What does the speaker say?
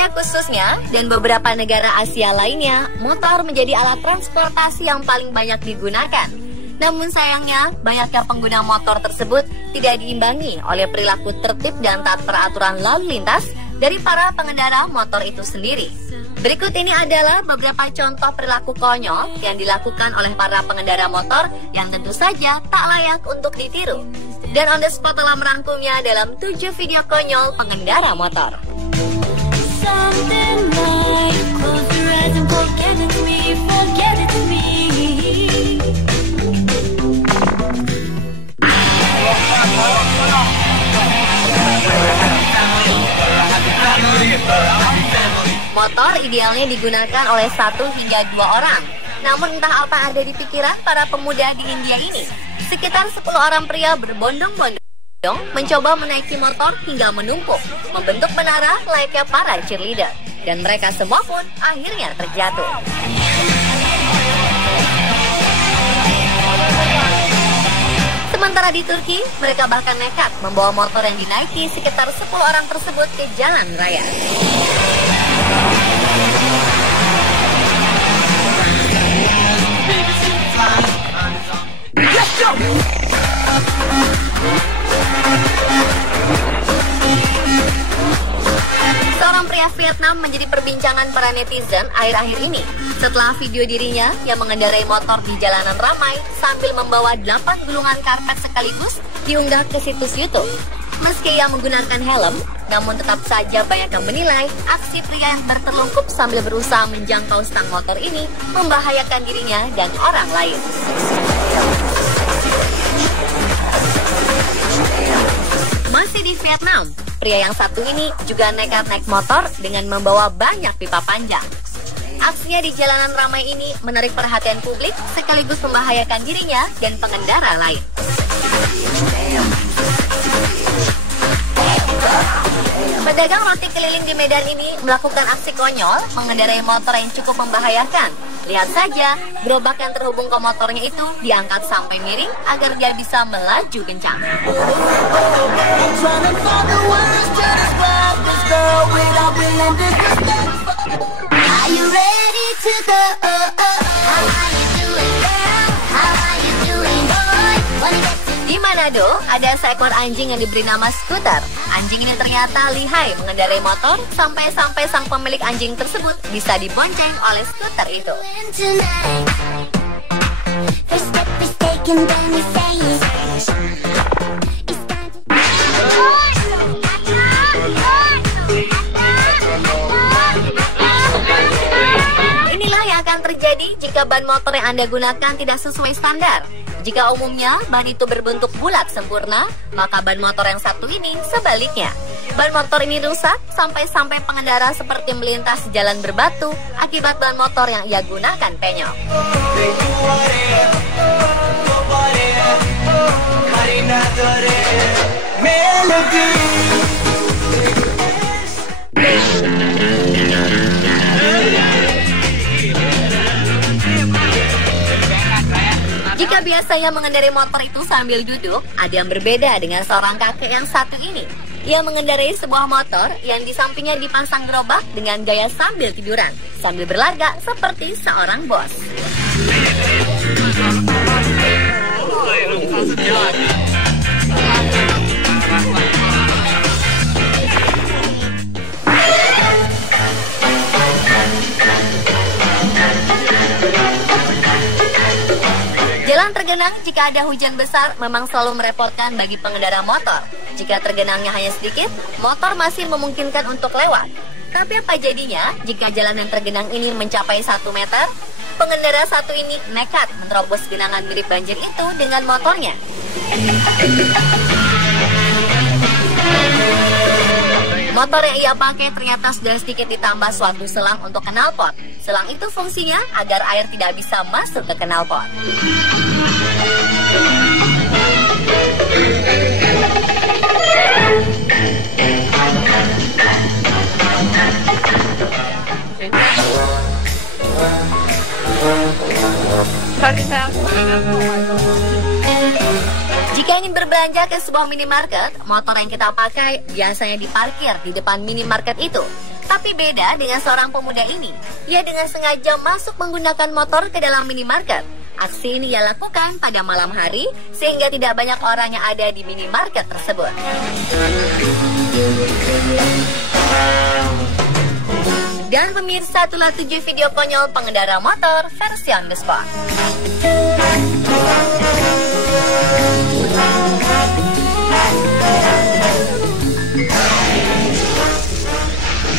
Indonesia khususnya dan beberapa negara Asia lainnya, motor menjadi alat transportasi yang paling banyak digunakan. Namun sayangnya, banyaknya pengguna motor tersebut tidak diimbangi oleh perilaku tertib dan taat peraturan lalu lintas dari para pengendara motor itu sendiri. Berikut ini adalah beberapa contoh perilaku konyol yang dilakukan oleh para pengendara motor yang tentu saja tak layak untuk ditiru. Dan On The Spot telah merangkumnya dalam 7 video konyol pengendara motor. Something like close your eyes and forget it's me, forget it's me. Motor idealnya digunakan oleh 1 hingga 2 orang. Namun entah apa ada di pikiran para pemuda di India ini. Sekitar 10 orang pria berbondong-bondong mencoba menaiki motor hingga menumpuk, membentuk menara layaknya para cheerleader. Dan mereka semua pun akhirnya terjatuh. Sementara di Turki, mereka bahkan nekat membawa motor yang dinaiki sekitar 10 orang tersebut ke jalan raya. Let's go! Seorang pria Vietnam menjadi perbincangan para netizen akhir-akhir ini setelah video dirinya yang mengendarai motor di jalanan ramai sambil membawa 8 gulungan karpet sekaligus diunggah ke situs YouTube. Meski ia menggunakan helm, namun tetap saja banyak yang menilai aksi pria yang bertelungkup sambil berusaha menjangkau stang motor ini membahayakan dirinya dan orang lain. Masih di Vietnam, pria yang satu ini juga nekat naik motor dengan membawa banyak pipa panjang. Aksinya di jalanan ramai ini menarik perhatian publik sekaligus membahayakan dirinya dan pengendara lain. Pedagang roti keliling di Medan ini melakukan aksi konyol mengendarai motor yang cukup membahayakan. Lihat saja, gerobak yang terhubung ke motornya itu diangkat sampai miring agar dia bisa melaju kencang. Di Manado, ada seekor anjing yang diberi nama Scooter. Anjing ini ternyata lihai mengendarai motor sampai-sampai sang pemilik anjing tersebut bisa dibonceng oleh skuter itu. Inilah yang akan terjadi jika ban motor yang Anda gunakan tidak sesuai standar. Jika umumnya ban itu berbentuk bulat sempurna, maka ban motor yang satu ini sebaliknya. Ban motor ini rusak sampai-sampai pengendara seperti melintas jalan berbatu akibat ban motor yang ia gunakan penyok. Jika biasanya mengendarai motor itu sambil duduk, ada yang berbeda dengan seorang kakek yang satu ini. Ia mengendarai sebuah motor yang di sampingnya dipasang gerobak dengan gaya sambil tiduran, sambil berlagak seperti seorang bos. Jalan tergenang jika ada hujan besar memang selalu merepotkan bagi pengendara motor. Jika tergenangnya hanya sedikit, motor masih memungkinkan untuk lewat. Tapi apa jadinya jika jalan yang tergenang ini mencapai 1 meter? Pengendara satu ini nekat menerobos genangan mirip banjir itu dengan motornya. Motor yang ia pakai ternyata sudah sedikit ditambah suatu selang untuk knalpot. Selang itu fungsinya agar air tidak bisa masuk ke knalpot. Jika ingin berbelanja ke sebuah minimarket, motor yang kita pakai biasanya diparkir di depan minimarket itu. Tapi beda dengan seorang pemuda ini. Ia dengan sengaja masuk menggunakan motor ke dalam minimarket. Aksi ini ia lakukan pada malam hari sehingga tidak banyak orang yang ada di minimarket tersebut. Dan pemirsa, itulah 7 video konyol pengendara motor versi on the spot.